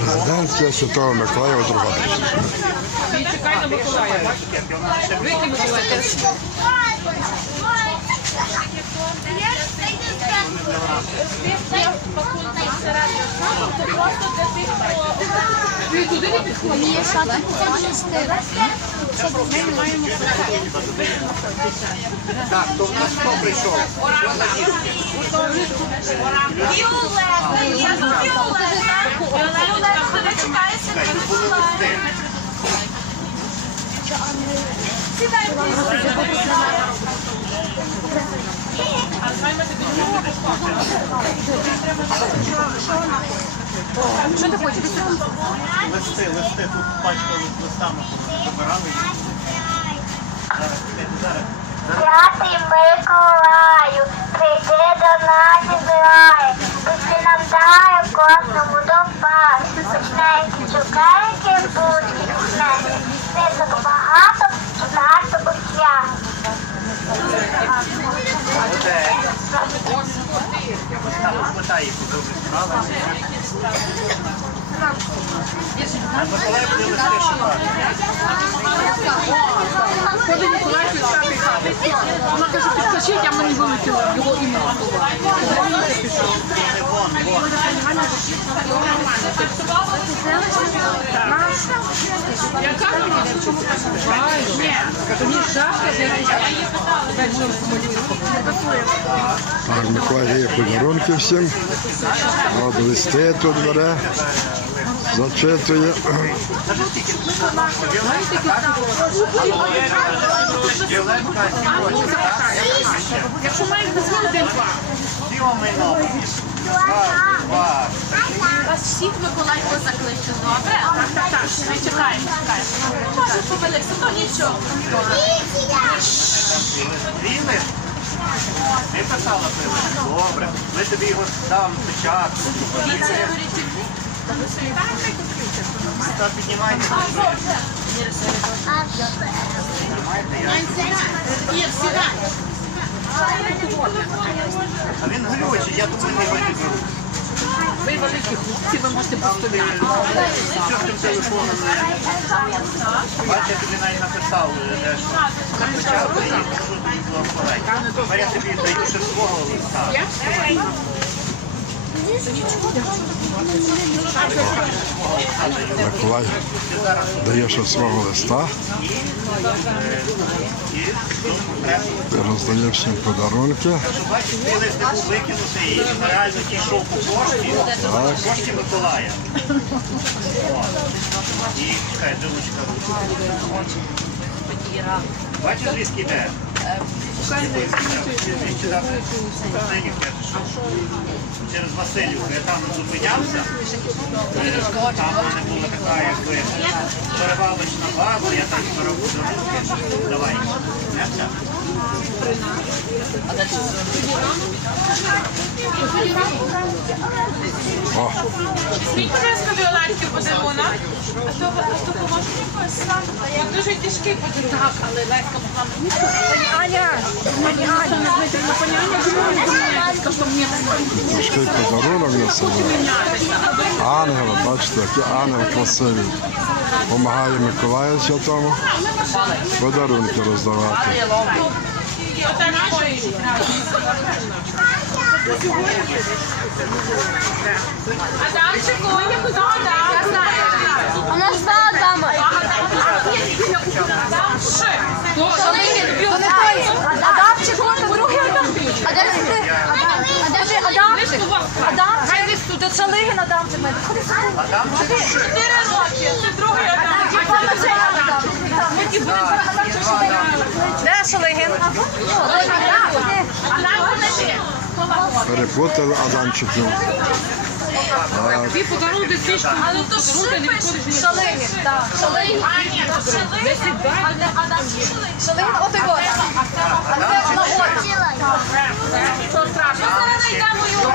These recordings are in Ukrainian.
Резиденція Святого Миколая у Дрогобичі. І чекай на Миколая. Вийти Миколая. Ти туди не підходиш? Так, то в нас хто прийшов? Листи, листи, тут пачка листами забирали. Зараз, зараз. Святий Миколаю, прийди до нас і збирай, пусти нам дай кожному до пас, смачненькі цукерки будь нести, список багато, ви збирали. А Миколай буде листи шукати. Ходить Миколай писати хати. Вона каже, підкажіть, я мені вилетіла його ім'я. Яка вона? Ні. Мені шапка, листи тут бере, зачитує. Якщо маєш дозволити. Вас всіх Миколайко закличу, добре? Так, так. Ми чекаємо, чекаємо. Може, повелися, то нічого. Вільний? Ти писала пиво? Добре. Ми тобі його дам спочатку. Так, піднімайте. А він глючий, я думаю, не вилізу. Ви великі хлопці, ви можете поставляти. Що з тим телефоном? Бачиш, я тобі навіть написав, е, де що. Спочатку і тобі даю ще свого листа. Миколай дає ще свого листа роздає всім подарунки. Пошті, по Миколая. І чекай, дивочка. Бачиш, звідки йде? Через Васильівку. Я там зупинявся. Там в була така, якби перевалочна база, я так беру руки. Давай. О, Скільки раз Віолетки подарунок? А то а то якось? Він дуже тяжкий подарунок. Так, але Леська могла мені. важкий подарунок на себе. Ангел, бачите, який ангел красивий. Помагає Миколаю Святому подарунки роздавати. Адамчику, я куди Адам? У нас два Адама. Адамчик, другий Адам. А де ж ти? А де ж Адамчик? Адамчик. Тут Шалигин Адамчик. Ходи сюди. Чотири роки, це другий Адам. Де Шалигин? Адам не ти. Подарунок свічку. Але то не. Шалигин, так. Шалигин. А, ні, то Шалигин. А Адам Шалигин? Шалигин, от його. А це на от. Що страшно? Зараз знайдемо його.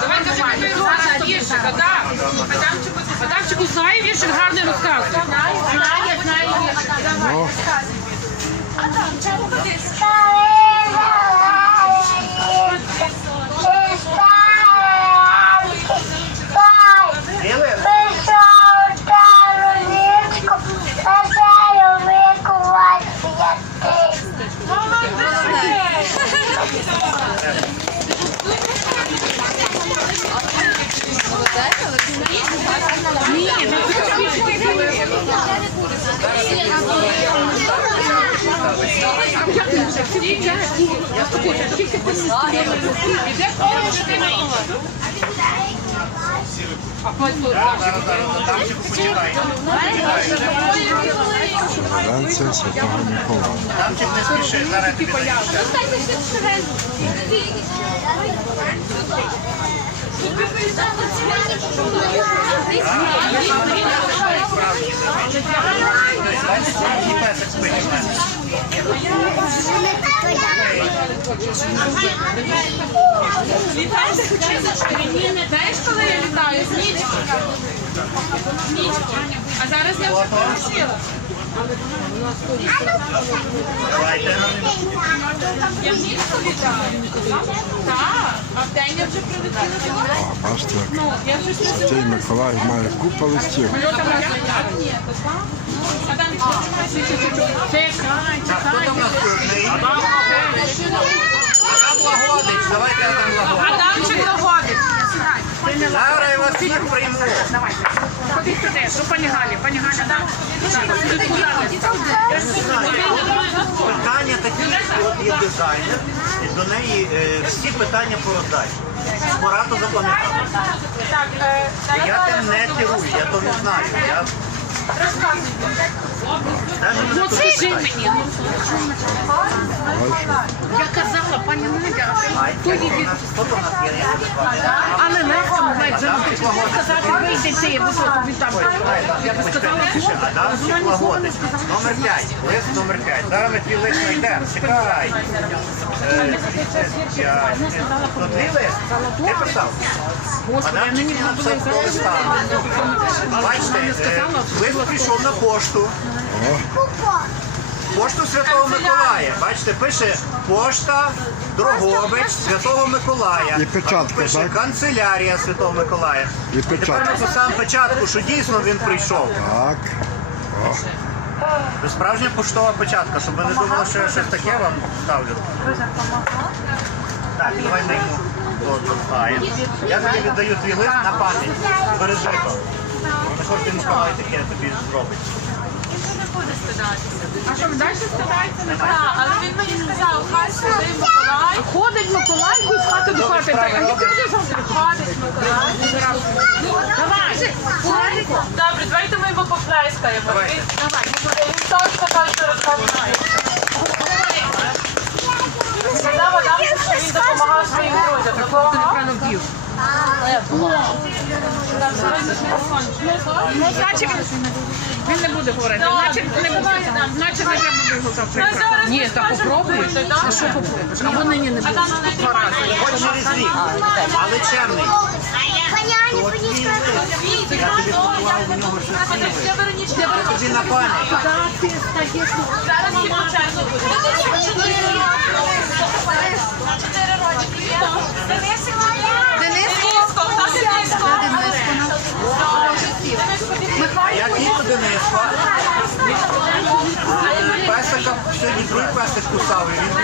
Давай кажи, який гарний віршик, Адам. Адамчику, Адамчику знає віршик, гарний розказує. знає, знає. ну, Адамчику, кудись. Шалигин. Іде кожна людина інша. Зараз, зараз, зараз, Адамчику почекай. Конвенція Святого Миколая. Адамчик не у мене. Знаєш, коли я літаю? З нічки. А зараз я вже полетіла. А в день я вже прилетіла. Бачите, Святий Миколай має купу листів. Лагодич, давайте Адам Лагодич. Адамчик лагодить. Зараз всіх прийму. Ходіть сюди, до пані Галі. Пані Галя, да. Питання такі, от є дизайнер, і до неї е, всі питання по роздачі. то запам'ятати. Я тим не керую, я то не знаю. Я... Ну, скажи мені. Я казала, пані Надя, її то не знаю. Але легко навіть завжди сказати, вийдете, бо що тобі там. Я би сказала, Лагодич. Номер 5. Лист номер 5. Зараз ми твій лист знайдемо. Чекай. Е. То твій лист? Ти писав? Адамчик написав про листа. Бачите, е, лист прийшов на пошту. Пошту Святого Миколая. Бачите, пише пошта Дрогобич Святого Миколая. І печатка, А тут пише так? канцелярія Святого Миколая. І Тепер печатка. ми поставимо печатку, що дійсно він прийшов. Так. Це справжня поштова печатка, щоб ви не думали, що я щось таке вам ставлю. Так, давай ми йому. Я тобі віддаю твій лист на пам'ять. Бережи то. Не хочеш Миколай таке тобі зробить. А що, далі стидається? Не Так, але він мені сказав, хай сюди Миколай. Ходить Миколайку з хати до хати. Так, а ніхто не завжди Ходить Миколай. Давай. Добре, давайте ми його поплескаємо. Давай. Він- Давай. Він точно що розповідає. Сказав Адам, що він допомагав своїм друзям. Допомагав? Ну, значить, він не буде говорити. Значить, не буде, значить, не треба його. Ні, та попробуй. А що попробуєш? А вони ні, не буде. Два рази. Хоч через рік, але черний. Я тобі Зараз всі по. Чотири роки. Чотири роки. Sawi.